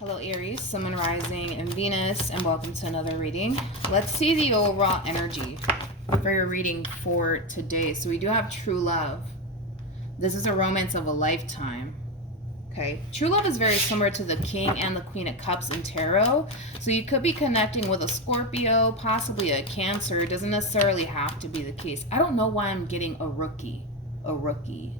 Hello Aries, Sun, Moon, Rising, and Venus, and welcome to another reading. Let's see the overall energy for your reading for today. So we do have true love. This is a romance of a lifetime. Okay, true love is very similar to the King and the Queen of Cups in Tarot. So you could be connecting with a Scorpio, possibly a Cancer. It doesn't necessarily have to be the case. I don't know why I'm getting a rookie. A rookie.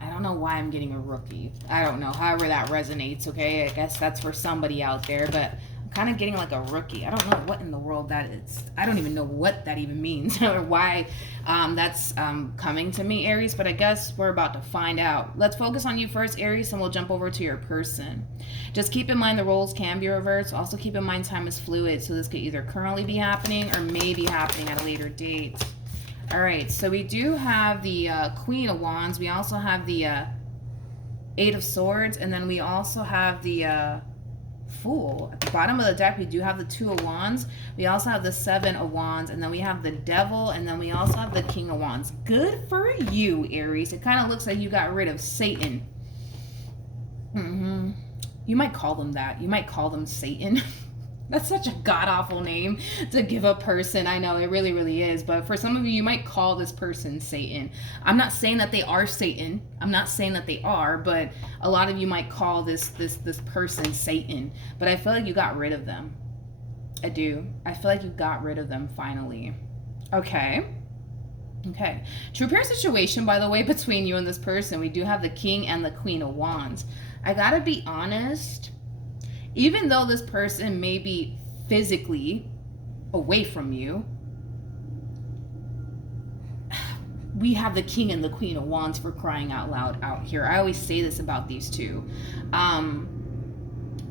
I don't know why I'm getting a rookie. I don't know. However that resonates, okay? I guess that's for somebody out there, but I'm kind of getting like a rookie. I don't know what in the world that is. I don't even know what that even means or why that's coming to me, Aries, but I guess we're about to find out. Let's focus on you first, Aries, and we'll jump over to your person. Just keep in mind the roles can be reversed. Also keep in mind time is fluid, so this could either currently be happening or may be happening at a later date. All right, so we do have the Queen of Wands. We also have the Eight of Swords, and then we also have the Fool. At the bottom of the deck, we do have the Two of Wands. We also have the Seven of Wands, and then we have the Devil, and then we also have the King of Wands. Good for you, Aries. It kind of looks like you got rid of Satan. You might call them that. You might call them Satan. That's such a god-awful name to give a person. I know, it really, really is. But for some of you, you might call this person Satan. I'm not saying that they are Satan. I'm not saying that they are, but a lot of you might call this person Satan. But I feel like you got rid of them. I do. I feel like you got rid of them finally. Okay. True pair situation, by the way, between you and this person. We do have the King and the Queen of Wands. I gotta be honest. Even though this person may be physically away from you, we have the King and the Queen of Wands, for crying out loud, out here. I always say this about these two.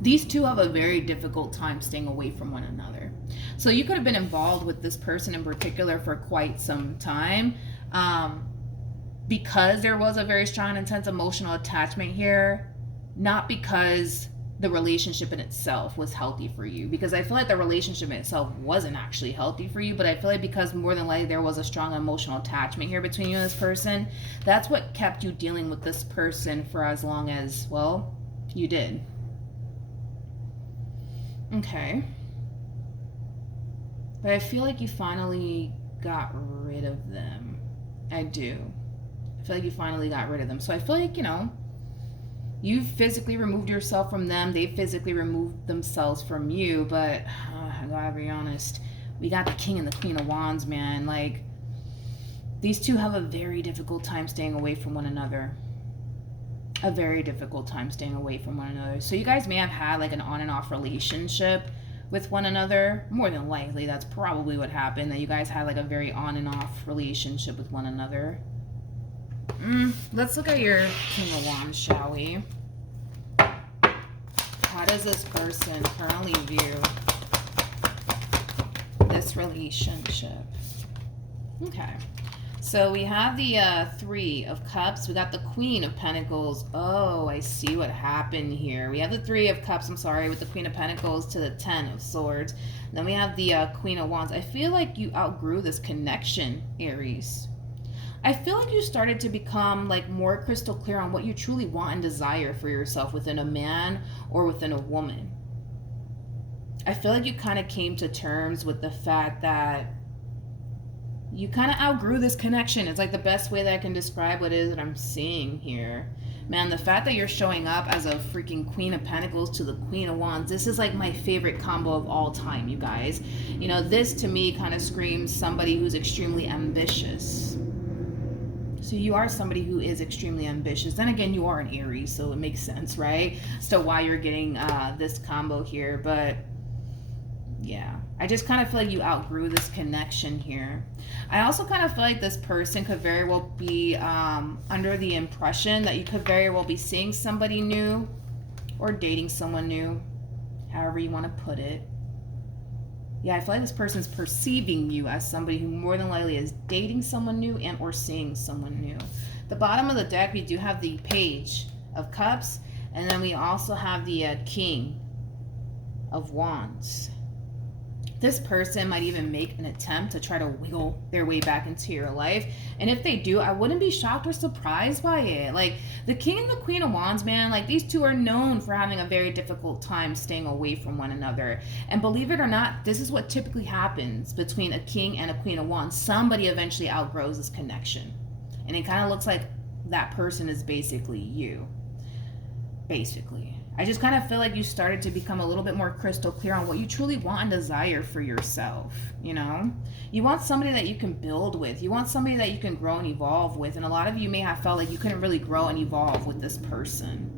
These two have a very difficult time staying away from one another. So you could have been involved with this person in particular for quite some time, because there was a very strong, intense emotional attachment here, not because the relationship in itself was healthy for you, because I feel like the relationship in itself wasn't actually healthy for you, but I feel like because more than likely there was a strong emotional attachment here between you and this person, that's what kept you dealing with this person for as long as, well, you did. Okay. But I feel like you finally got rid of them. I do. I feel like you finally got rid of them. So I feel like, you physically removed yourself from them. They physically removed themselves from you. But I gotta be honest, we got the King and the Queen of Wands, man. Like, these two have a very difficult time staying away from one another. A very difficult time staying away from one another. So you guys may have had like an on and off relationship with one another. More than likely, that's probably what happened. That you guys had like a very on and off relationship with one another. Let's look at your King of Wands, shall we? How does this person currently view this relationship? Okay. So we have the Three of Cups. We got the Queen of Pentacles. Oh, I see what happened here. We have the Three of Cups, with the Queen of Pentacles to the Ten of Swords. Then we have the Queen of Wands. I feel like you outgrew this connection, Aries. I feel like you started to become like more crystal clear on what you truly want and desire for yourself within a man or within a woman. I feel like you kind of came to terms with the fact that you kind of outgrew this connection. It's like the best way that I can describe what it is that I'm seeing here. Man, the fact that you're showing up as a freaking Queen of Pentacles to the Queen of Wands, this is like my favorite combo of all time, you guys. This to me kind of screams somebody who's extremely ambitious. So you are somebody who is extremely ambitious. Then again, you are an Aries, so it makes sense, right? So why you're getting this combo here. But yeah, I just kind of feel like you outgrew this connection here. I also kind of feel like this person could very well be under the impression that you could very well be seeing somebody new or dating someone new, however you want to put it. Yeah, I feel like this person's perceiving you as somebody who more than likely is dating someone new and or seeing someone new. The bottom of the deck, we do have the Page of Cups, and then we also have the King of Wands. This person might even make an attempt to try to wiggle their way back into your life. And if they do, I wouldn't be shocked or surprised by it. Like, the King and the Queen of Wands, man, like, these two are known for having a very difficult time staying away from one another. And believe it or not, this is what typically happens between a King and a Queen of Wands. Somebody eventually outgrows this connection. And it kind of looks like that person is basically you. Basically. I just kind of feel like you started to become a little bit more crystal clear on what you truly want and desire for yourself, you know? You want somebody that you can build with. You want somebody that you can grow and evolve with. And a lot of you may have felt like you couldn't really grow and evolve with this person.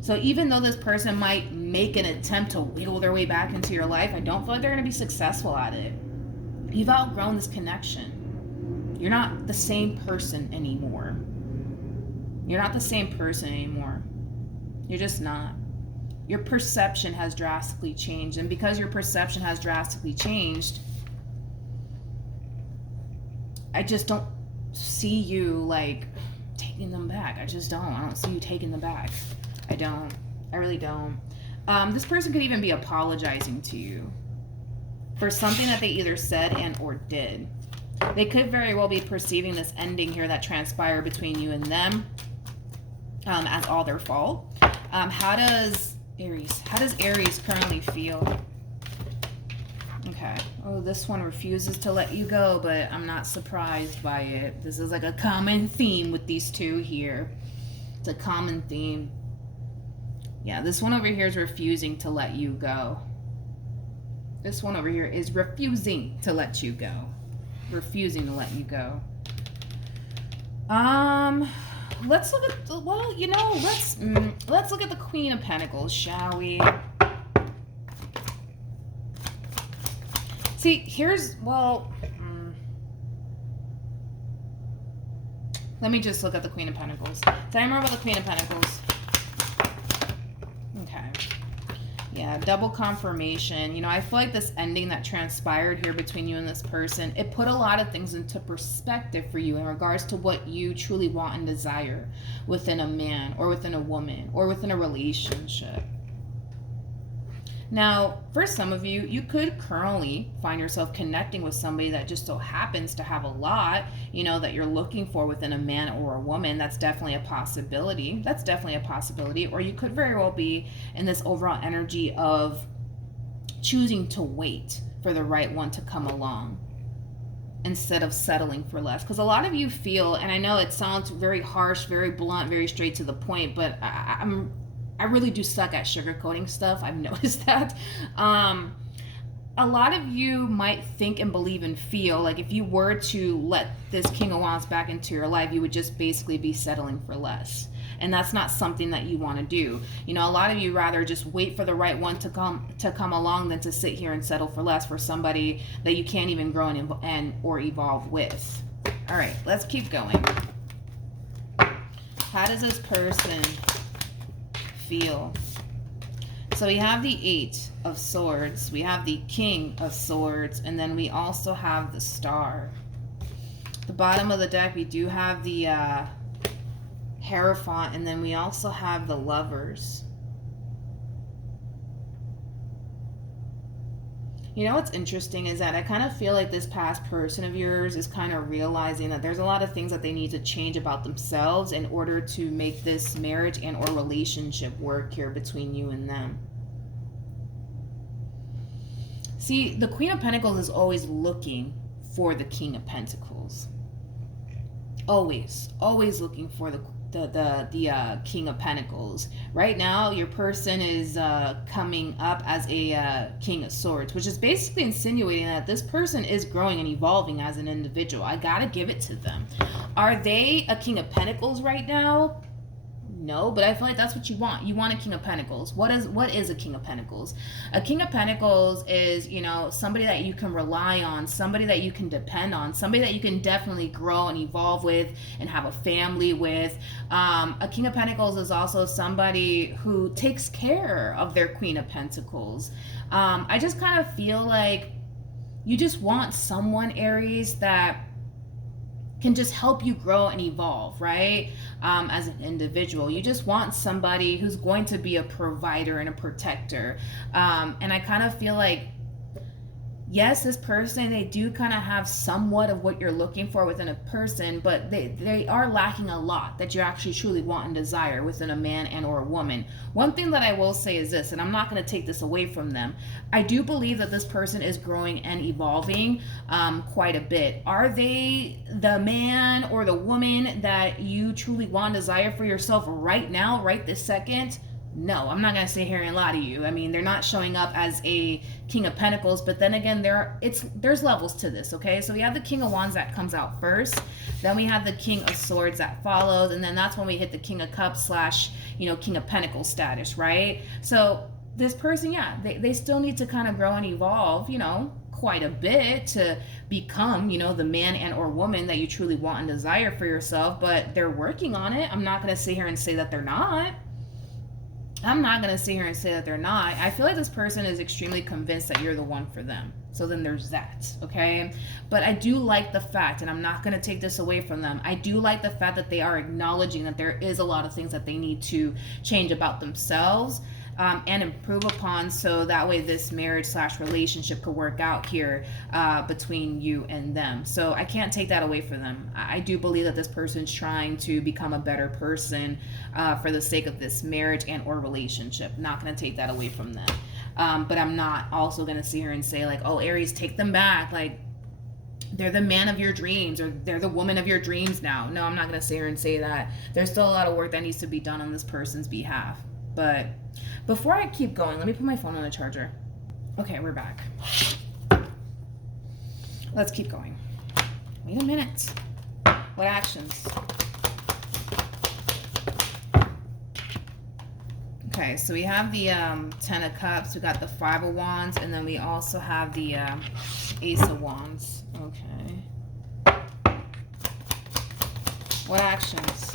So even though this person might make an attempt to wiggle their way back into your life, I don't feel like they're going to be successful at it. You've outgrown this connection. You're not the same person anymore. You're not the same person anymore. You're just not. Your perception has drastically changed. And because your perception has drastically changed, I just don't see you, like, taking them back. I just don't. I don't see you taking them back. I don't. I really don't. This person could even be apologizing to you for something that they either said and or did. They could very well be perceiving this ending here that transpired between you and them as all their fault. How does Aries currently feel? Okay. Oh, this one refuses to let you go, but I'm not surprised by it. This is like a common theme with these two here. It's a common theme. Yeah, this one over here is refusing to let you go. This one over here is refusing to let you go. Refusing to let you go. Let's look at the, well, you know, let's look at the Queen of Pentacles, shall we? See, here's, well, let me just look at the Queen of Pentacles. Tell me more about the Queen of Pentacles. Okay. Yeah, double confirmation. You know, I feel like this ending that transpired here between you and this person, it put a lot of things into perspective for you in regards to what you truly want and desire within a man or within a woman or within a relationship. Now, for some of you, you could currently find yourself connecting with somebody that just so happens to have a lot, you know, that you're looking for within a man or a woman. That's definitely a possibility. That's definitely a possibility. Or you could very well be in this overall energy of choosing to wait for the right one to come along instead of settling for less. Because a lot of you feel, and I know it sounds very harsh, very blunt, very straight to the point, but I really do suck at sugarcoating stuff. I've noticed that. A lot of you might think and believe and feel like if you were to let this King of Wands back into your life, you would just basically be settling for less. And that's not something that you want to do. You know, a lot of you rather just wait for the right one to come along than to sit here and settle for less for somebody that you can't even grow and or evolve with. All right, let's keep going. How does this person feel? So we have the Eight of Swords, we have the King of Swords, and then we also have the Star. The bottom of the deck, we do have the Hierophant, and then we also have the Lovers. You know what's interesting is that I kind of feel like this past person of yours is kind of realizing that there's a lot of things that they need to change about themselves in order to make this marriage and or relationship work here between you and them. See, the Queen of Pentacles is always looking for the King of Pentacles. Always looking for the King of Pentacles. Right now, your person is coming up as a King of Swords, which is basically insinuating that this person is growing and evolving as an individual. I gotta give it to them. Are they a King of Pentacles right now? No, but I feel like that's what you want. You want a King of Pentacles. What is a King of Pentacles? A King of Pentacles is, you know, somebody that you can rely on, somebody that you can depend on, somebody that you can definitely grow and evolve with and have a family with. A King of Pentacles is also somebody who takes care of their Queen of Pentacles. I just kind of feel like you just want someone, Aries, that can just help you grow and evolve, right? As an individual, you just want somebody who's going to be a provider and a protector. And I kind of feel like, yes, this person, they do kind of have somewhat of what you're looking for within a person, but they are lacking a lot that you actually truly want and desire within a man and or a woman. One thing that I will say is this, and I'm not going to take this away from them. I do believe that this person is growing and evolving quite a bit. Are they the man or the woman that you truly want and desire for yourself right now, right this second? No, I'm not going to sit here and lie to you. I mean, they're not showing up as a King of Pentacles, but then again, there's levels to this, okay? So we have the King of Wands that comes out first, then we have the King of Swords that follows, and then that's when we hit the King of Cups slash, King of Pentacles status, right? So this person, yeah, they still need to kind of grow and evolve, quite a bit to become, the man and or woman that you truly want and desire for yourself, but they're working on it. I'm not going to sit here and say that they're not. I'm not going to sit here and say that they're not. I feel like this person is extremely convinced that you're the one for them. So then there's that, okay? But I do like the fact, and I'm not going to take this away from them, I do like the fact that they are acknowledging that there is a lot of things that they need to change about themselves and improve upon, so that way this marriage slash relationship could work out here between you and them. So I can't take that away from them. I do believe that this person's trying to become a better person for the sake of this marriage and or relationship. Not going to take that away from them. But I'm not also going to sit here and say like, oh, Aries, take them back. Like, they're the man of your dreams, or they're the woman of your dreams now. No, I'm not going to sit here and say that. There's still a lot of work that needs to be done on this person's behalf. But before I keep going, let me put my phone on the charger. Okay, we're back. Let's keep going. Wait a minute. What actions? Okay, so we have the 10 of Cups, we got the 5 of Wands, and then we also have the Ace of Wands. Okay. What actions?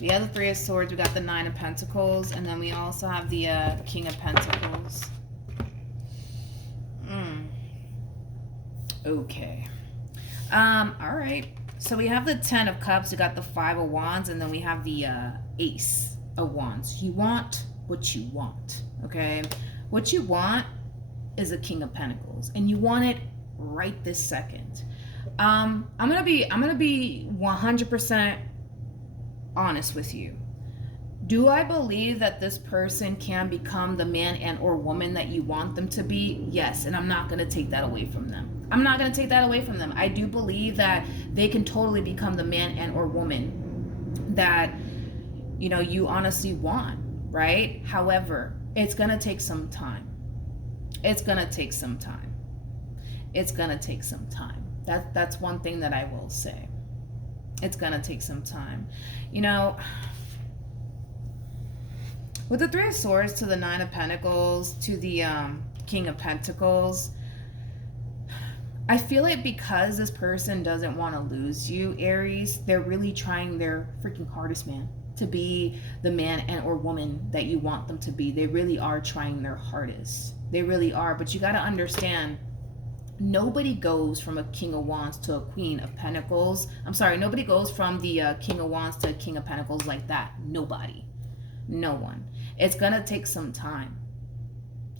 We have the 3 of Swords, we got the 9 of Pentacles, and then we also have the King of Pentacles. Okay. All right. So we have the 10 of Cups, we got the 5 of Wands, and then we have the Ace of Wands. You want what you want, okay? What you want is a King of Pentacles, and you want it right this second. I'm gonna be 100% honest with you. Do I believe that this person can become the man and or woman that you want them to be? Yes, and I'm not going to take that away from them. I'm not going to take that away from them. I do believe that they can totally become the man and or woman that you honestly want, right? However, it's going to take some time. It's going to take some time. It's going to take some time. That's one thing that I will say. It's gonna take some time. With the 3 of Swords to the 9 of Pentacles to the King of Pentacles, I feel like because this person doesn't want to lose you, Aries, they're really trying their freaking hardest, man, to be the man and or woman that you want them to be. They really are trying their hardest. They really are. But you got to understand, nobody goes from a King of Wands to a Queen of Pentacles. I'm sorry, nobody goes from the King of Wands to a King of Pentacles like that. Nobody. No one. It's going to take some time.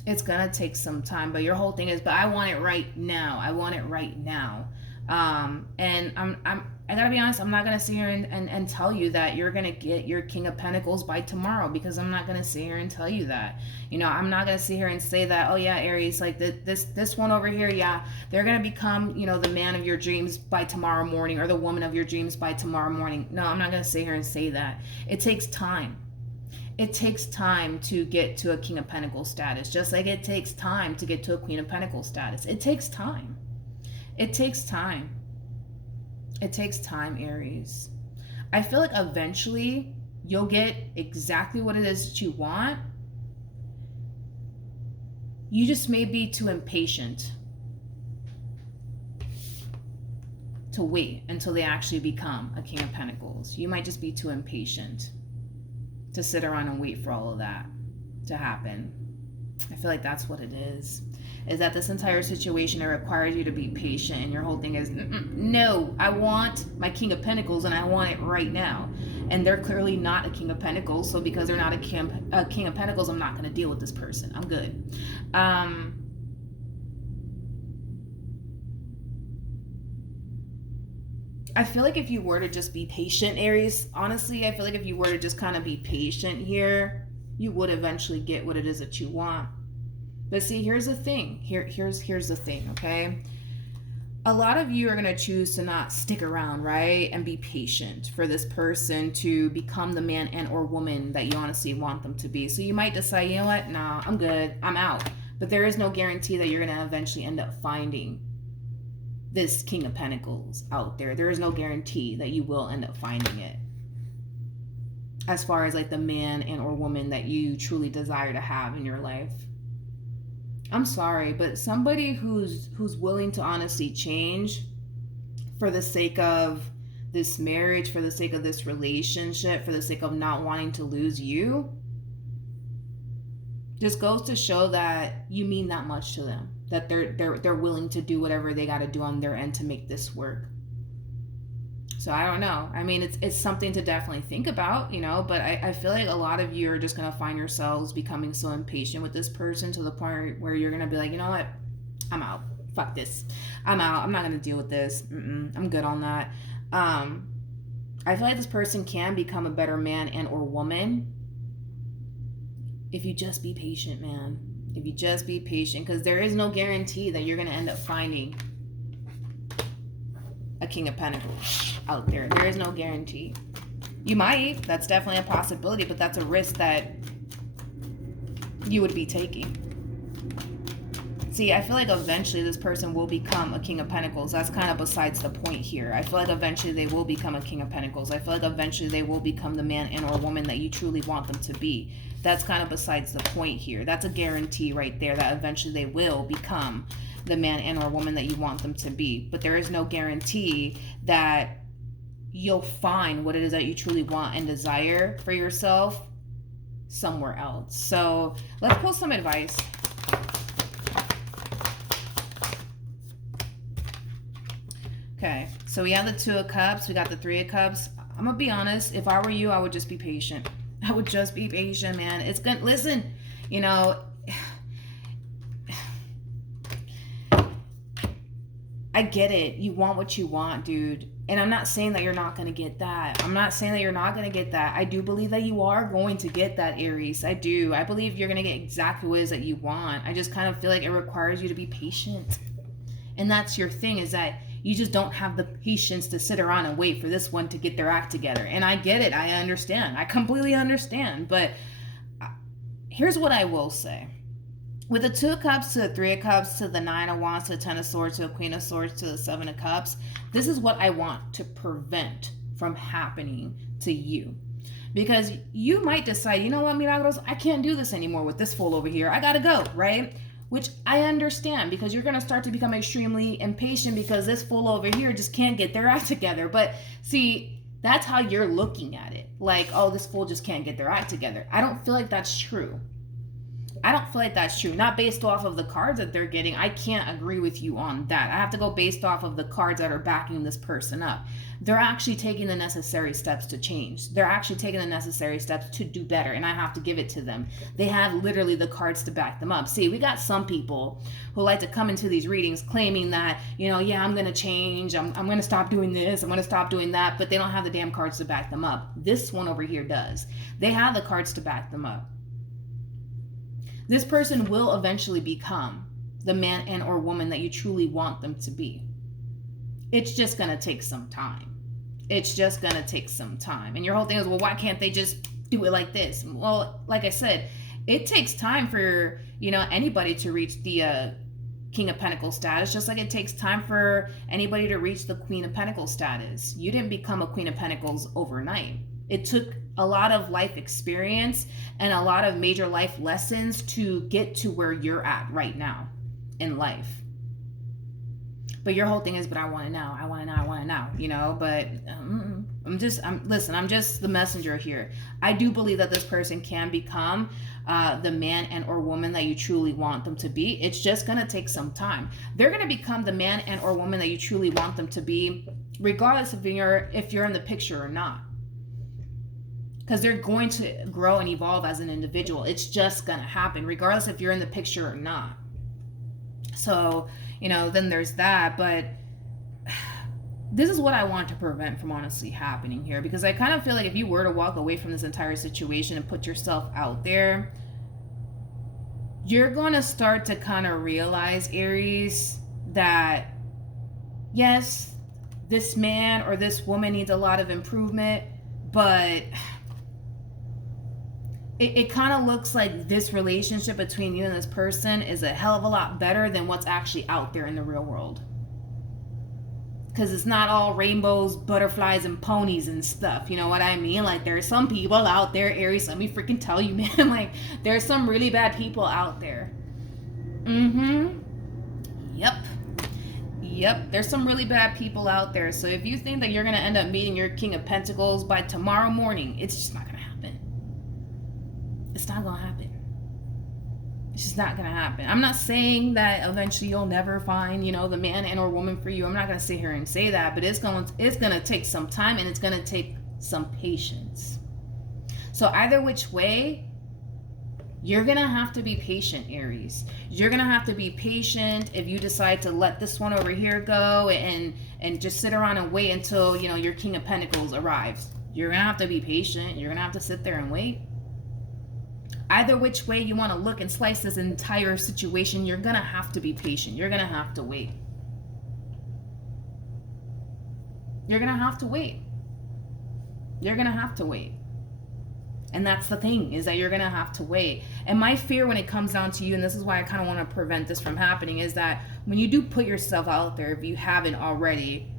It's going to take some time. But your whole thing is, but I want it right now. I want it right now. And I gotta be honest, I'm not gonna sit here and tell you that you're gonna get your King of Pentacles by tomorrow, because I'm not gonna sit here and tell you that. I'm not gonna sit here and say that, oh yeah, Aries, like this one over here, yeah, they're gonna become, the man of your dreams by tomorrow morning, or the woman of your dreams by tomorrow morning. No, I'm not gonna sit here and say that. It takes time. It takes time to get to a King of Pentacles status, just like it takes time to get to a Queen of Pentacles status. It takes time. It takes time. It takes time, Aries. I feel like eventually you'll get exactly what it is that you want. You just may be too impatient to wait until they actually become a King of Pentacles. You might just be too impatient to sit around and wait for all of that to happen. I feel like that's what it is that this entire situation, it requires you to be patient, and your whole thing is, no, I want my King of Pentacles and I want it right now. And they're clearly not a King of Pentacles, so because they're not a King of Pentacles, I'm not going to deal with this person. I'm good. I feel like if you were to just be patient, Aries, honestly, I feel like if you were to just kind of be patient here, you would eventually get what it is that you want. But see, here's the thing. Here's the thing, okay? A lot of you are going to choose to not stick around, right? And be patient for this person to become the man and or woman that you honestly want them to be. So you might decide, you know what? Nah, I'm good. I'm out. But there is no guarantee that you're going to eventually end up finding this King of Pentacles out there. There is no guarantee that you will end up finding it. As far as like the man and or woman that you truly desire to have in your life. I'm sorry, but somebody who's willing to honestly change for the sake of this marriage, for the sake of this relationship, for the sake of not wanting to lose you, just goes to show that you mean that much to them, that they're willing to do whatever they got to do on their end to make this work. So I don't know. I mean, it's something to definitely think about, you know, but I feel like a lot of you are just going to find yourselves becoming so impatient with this person to the point where you're going to be like, you know what? I'm out. Fuck this. I'm out. I'm not going to deal with this. I'm good on that. I feel like this person can become a better man and or woman if you just be patient, man. If you just be patient, because there is no guarantee that you're going to end up finding a King of Pentacles out there. There is no guarantee. You might. That's definitely a possibility, but that's a risk that you would be taking. See, I feel like eventually this person will become a King of Pentacles. That's kind of besides the point here. I feel like eventually they will become a King of Pentacles. I feel like eventually they will become the man and or woman that you truly want them to be. That's kind of besides the point here. That's a guarantee right there that eventually they will become the man and or woman that you want them to be. But there is no guarantee that you'll find what it is that you truly want and desire for yourself somewhere else. So let's pull some advice. Okay, so we have the Two of Cups, we got the Three of Cups. I'm gonna be honest, if I were you, I would just be patient. I would just be patient, man. It's gonna, listen, you know, I get it. You want what you want, dude. And I'm not saying that you're not going to get that. I'm not saying that you're not going to get that. I do believe that you are going to get that, Aries. I do. I believe you're going to get exactly what it is that you want. I just kind of feel like it requires you to be patient. And that's your thing, is that you just don't have the patience to sit around and wait for this one to get their act together. And I get it. I understand. I completely understand. But here's what I will say. With the Two of Cups to the Three of Cups to the Nine of Wands to the Ten of Swords to the Queen of Swords to the Seven of Cups, this is what I want to prevent from happening to you. Because you might decide, you know what, Milagros, I can't do this anymore with this fool over here. I gotta go, right? Which I understand, because you're going to start to become extremely impatient because this fool over here just can't get their act together. But see, that's how you're looking at it. Like, oh, this fool just can't get their act together. I don't feel like that's true. I don't feel like that's true. Not based off of the cards that they're getting. I can't agree with you on that. I have to go based off of the cards that are backing this person up. They're actually taking the necessary steps to change. They're actually taking the necessary steps to do better, and I have to give it to them. They have literally the cards to back them up. See, we got some people who like to come into these readings claiming that, you know, yeah, I'm going to change. I'm going to stop doing this. I'm going to stop doing that. But they don't have the damn cards to back them up. This one over here does. They have the cards to back them up. This person will eventually become the man and or woman that you truly want them to be. It's just going to take some time. It's just going to take some time. And your whole thing is, well, why can't they just do it like this? Well, like I said, it takes time for, you know, anybody to reach the King of Pentacles status, just like it takes time for anybody to reach the Queen of Pentacles status. You didn't become a Queen of Pentacles overnight. It took a lot of life experience and a lot of major life lessons to get to where you're at right now in life. But your whole thing is, but I want it now. I want it now. I want it now, you know, but Listen, I'm just the messenger here. I do believe that this person can become the man and or woman that you truly want them to be. It's just going to take some time. They're going to become the man and or woman that you truly want them to be, regardless if you're in the picture or not. Because they're going to grow and evolve as an individual. It's just going to happen, regardless if you're in the picture or not. So, then there's that. But this is what I want to prevent from honestly happening here. Because I kind of feel like if you were to walk away from this entire situation and put yourself out there, you're going to start to kind of realize, Aries, that yes, this man or this woman needs a lot of improvement, but it kind of looks like this relationship between you and this person is a hell of a lot better than what's actually out there in the real world. Because it's not all rainbows, butterflies, and ponies and stuff. You know what I mean? Like, there's some people out there, Aries, let me freaking tell you, man. Like, there's some really bad people out there. Yep, there's some really bad people out there. So if you think that you're going to end up meeting your King of Pentacles by tomorrow morning, it's just not going to happen. It's not going to happen. It's just not going to happen. I'm not saying that eventually you'll never find, the man and or woman for you. I'm not going to sit here and say that, but it's going to take some time, and it's going to take some patience. So either which way, you're going to have to be patient, Aries. You're going to have to be patient if you decide to let this one over here go and just sit around and wait until, your King of Pentacles arrives. You're going to have to be patient. You're going to have to sit there and wait. Either which way you want to look and slice this entire situation, you're going to have to be patient. You're going to have to wait. You're going to have to wait. You're going to have to wait. And that's the thing, is that you're going to have to wait. And my fear when it comes down to you, and this is why I kind of want to prevent this from happening, is that when you do put yourself out there, if you haven't already,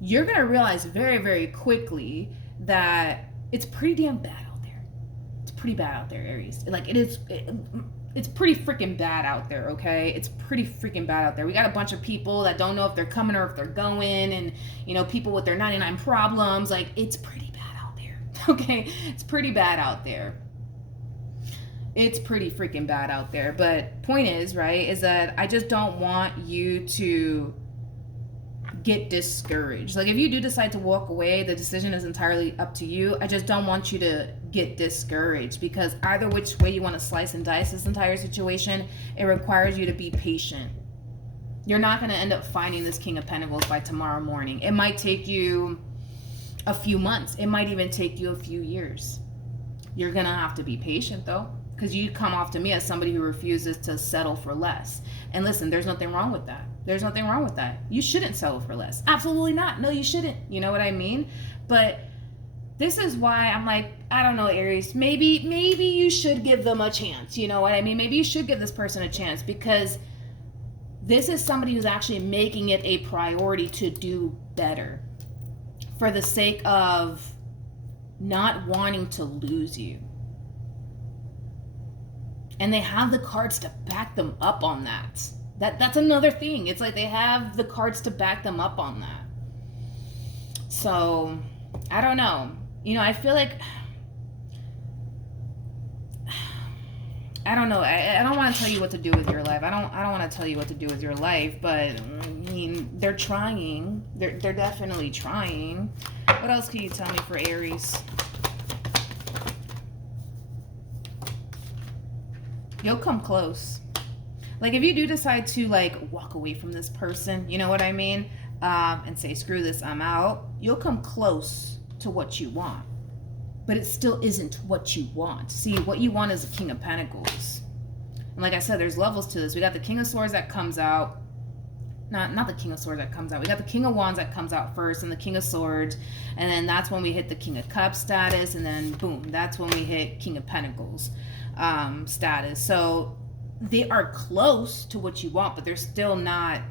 you're going to realize very, very quickly that it's pretty damn bad out there. It's pretty bad out there, Aries. Like, it's pretty freaking bad out there, okay? It's pretty freaking bad out there. We got a bunch of people that don't know if they're coming or if they're going, and, people with their 99 problems. Like, it's pretty bad. Okay, it's pretty bad out there. It's pretty freaking bad out there. But point is, right, is that I just don't want you to get discouraged. Like, if you do decide to walk away, the decision is entirely up to you. I just don't want you to get discouraged, because either which way you want to slice and dice this entire situation, it requires you to be patient. You're not going to end up finding this King of Pentacles by tomorrow morning. It might take you a few months. It might even take you a few years. You're gonna have to be patient though, because you come off to me as somebody who refuses to settle for less. And listen, there's nothing wrong with that. There's nothing wrong with that. You shouldn't settle for less. Absolutely not. No, you shouldn't. You know what I mean? But this is why I'm like, I don't know, Aries, maybe you should give them a chance. You know what I mean? Maybe you should give this person a chance, because this is somebody who's actually making it a priority to do better, for the sake of not wanting to lose you. And they have the cards to back them up on that. That's another thing. It's like they have the cards to back them up on that. So, I don't know. I feel like, I don't know. I don't want to tell you what to do with your life. I don't want to tell you what to do with your life, but they're trying. They're definitely trying. What else can you tell me for Aries? You'll come close. Like, if you do decide to walk away from this person, you know what I mean? And say, screw this, I'm out. You'll come close to what you want. But it still isn't what you want. See, what you want is a King of Pentacles. And like I said, there's levels to this. We got the King of Swords that comes out. Not the King of Swords that comes out. We got the King of Wands that comes out first, and the King of Swords. And then that's when we hit the King of Cups status. And then, boom, that's when we hit King of Pentacles status. So they are close to what you want, but they're still not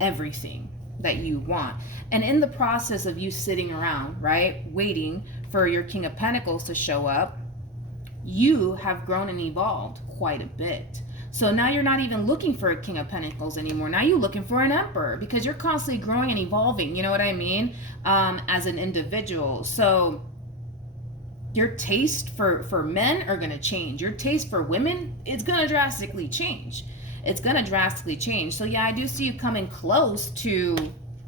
everything that you want. And in the process of you sitting around, right, waiting for your King of Pentacles to show up, you have grown and evolved quite a bit. So now you're not even looking for a King of Pentacles anymore. Now you're looking for an Emperor because you're constantly growing and evolving. You know what I mean? As an individual. So your taste for men are going to change. Your taste for women is going to drastically change. It's going to drastically change. So yeah, I do see you coming close to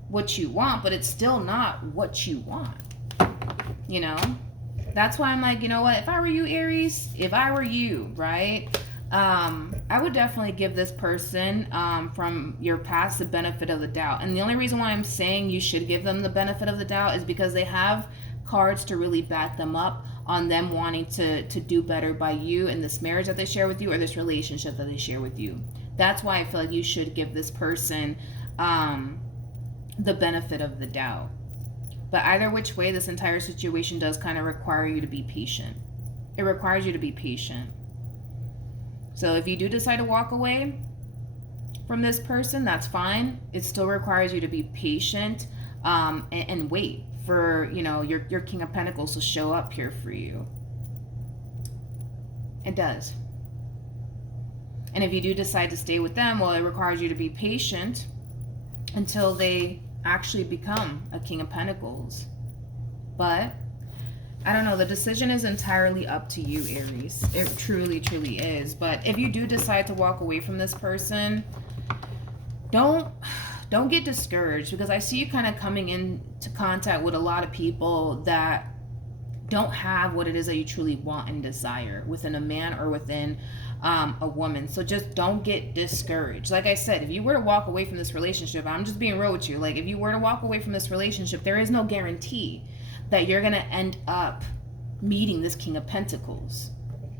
what you want, but it's still not what you want. You know? That's why I'm like, you know what? If I were you, Aries, if I were you, right? I would definitely give this person from your past the benefit of the doubt. And the only reason why I'm saying you should give them the benefit of the doubt is because they have cards to really back them up on them wanting to do better by you in this marriage that they share with you or this relationship that they share with you. That's why I feel like you should give this person the benefit of the doubt. But either which way, this entire situation does kind of require you to be patient. It requires you to be patient. So if you do decide to walk away from this person, that's fine. It still requires you to be patient and wait for, you know, your King of Pentacles to show up here for you. It does. And if you do decide to stay with them, well, it requires you to be patient until they actually become a King of Pentacles. But I don't know, the decision is entirely up to you, Aries. It truly, truly is. But if you do decide to walk away from this person, don't get discouraged, because I see you kind of coming into contact with a lot of people that don't have what it is that you truly want and desire within a man or within a woman. So just don't get discouraged. Like I said, if you were to walk away from this relationship, I'm just being real with you. Like if you were to walk away from this relationship, there is no guarantee that you're going to end up meeting this King of Pentacles.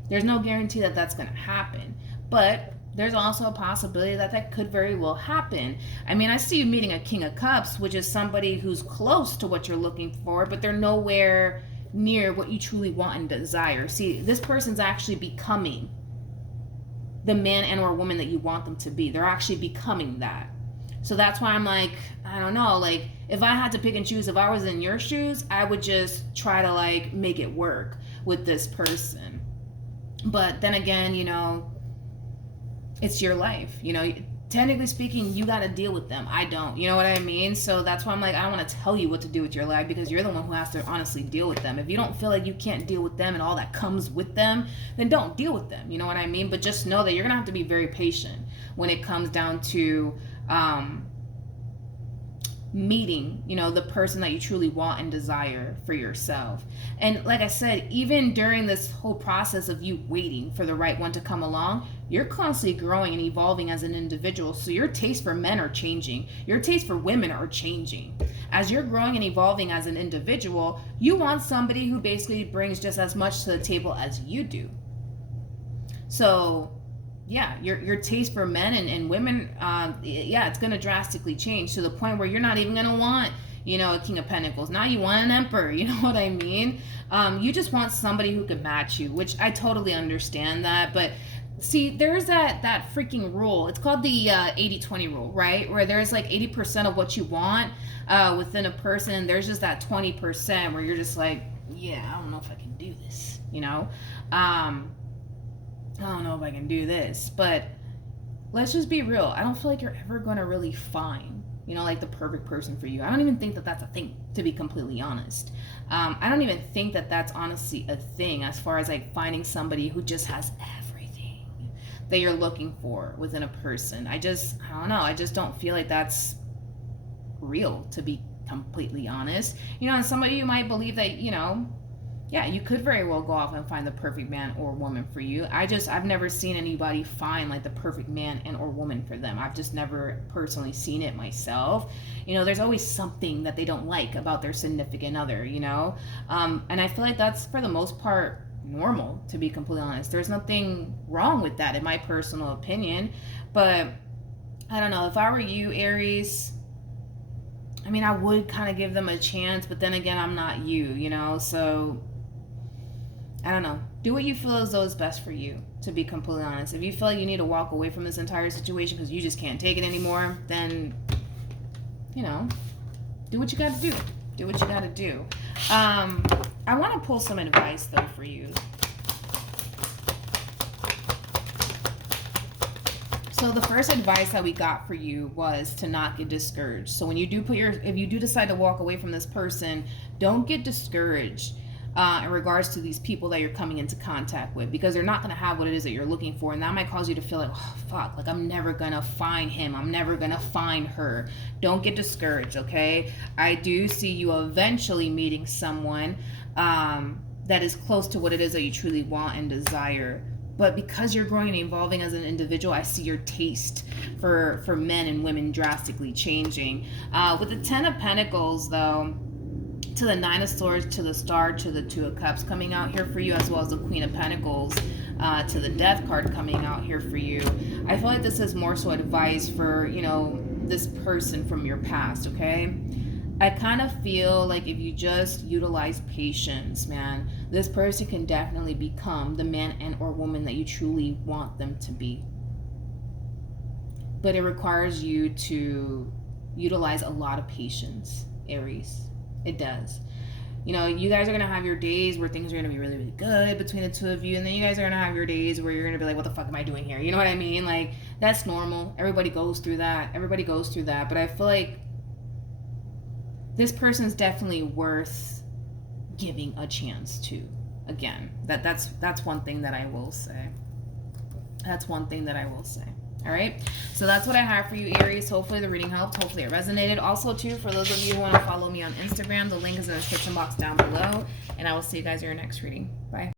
There's no guarantee that that's going to happen. But there's also a possibility that that could very well happen. I mean, I see you meeting a King of Cups, which is somebody who's close to what you're looking for, but they're nowhere near what you truly want and desire. See, this person's actually becoming the man and or woman that you want them to be. They're actually becoming that. So that's why I'm like, I don't know, like if I had to pick and choose, if I was in your shoes, I would just try to like make it work with this person. But then again, you know, it's your life. You know, technically speaking, you got to deal with them. I don't. You know what I mean? So that's why I'm like, I don't want to tell you what to do with your life, because you're the one who has to honestly deal with them. If you don't feel like you can't deal with them and all that comes with them, then don't deal with them. You know what I mean? But just know that you're going to have to be very patient when it comes down to meeting, you know, the person that you truly want and desire for yourself. And like I said, even during this whole process of you waiting for the right one to come along, you're constantly growing and evolving as an individual. So your taste for men are changing. Your taste for women are changing. As you're growing and evolving as an individual, you want somebody who basically brings just as much to the table as you do. So yeah, your taste for men and women, yeah, it's going to drastically change to the point where you're not even going to want, you know, a King of Pentacles. Now you want an Emperor, you know what I mean? You just want somebody who can match you, which I totally understand that. But see, there's that freaking rule. It's called the 80-20 rule, right? Where there's like 80% of what you want within a person. There's just that 20% where you're just like, yeah, I don't know if I can do this, you know? I don't know if I can do this, but let's just be real. I don't feel like you're ever going to really find, you know, like the perfect person for you. I don't even think that that's a thing, to be completely honest. I don't even think that that's honestly a thing as far as like finding somebody who just has everything that you're looking for within a person. I don't know. I just don't feel like that's real, to be completely honest. You know, and somebody you might believe that, you know, yeah, you could very well go off and find the perfect man or woman for you. I've never seen anybody find like the perfect man and or woman for them. I've just never personally seen it myself. You know, there's always something that they don't like about their significant other, you know? And I feel like that's for the most part normal, to be completely honest. There's nothing wrong with that in my personal opinion. But I don't know, if I were you, Aries, I mean, I would kind of give them a chance, but then again, I'm not you, you know? So I don't know. Do what you feel as though is best for you, to be completely honest. If you feel like you need to walk away from this entire situation because you just can't take it anymore, then, you know, do what you got to do. Do what you got to do. I want to pull some advice, though, for you. So the first advice that we got for you was to not get discouraged. So when you do if you do decide to walk away from this person, don't get discouraged in regards to these people that you're coming into contact with, because they're not going to have what it is that you're looking for, and that might cause you to feel like, oh fuck, like I'm never going to find him, I'm never going to find her. Don't get discouraged, okay? I do see you eventually meeting someone that is close to what it is that you truly want and desire. But because you're growing and evolving as an individual, I see your taste for men and women drastically changing. With the Ten of Pentacles, though, to the Nine of Swords, to the Star, to the Two of Cups coming out here for you, as well as the Queen of Pentacles, to the Death card coming out here for you. I feel like this is more so advice for, you know, this person from your past, okay? I kind of feel like if you just utilize patience, man, this person can definitely become the man and or woman that you truly want them to be. But it requires you to utilize a lot of patience, Aries. It does. You know, you guys are going to have your days where things are going to be really, really good between the two of you. And then you guys are going to have your days where you're going to be like, what the fuck am I doing here? You know what I mean? Like, that's normal. Everybody goes through that. Everybody goes through that. But I feel like this person's definitely worth giving a chance to. Again, that's one thing that I will say. That's one thing that I will say. All right, so that's what I have for you, Aries. Hopefully the reading helped. Hopefully it resonated. Also, too, for those of you who want to follow me on Instagram, the link is in the description box down below. And I will see you guys in your next reading. Bye.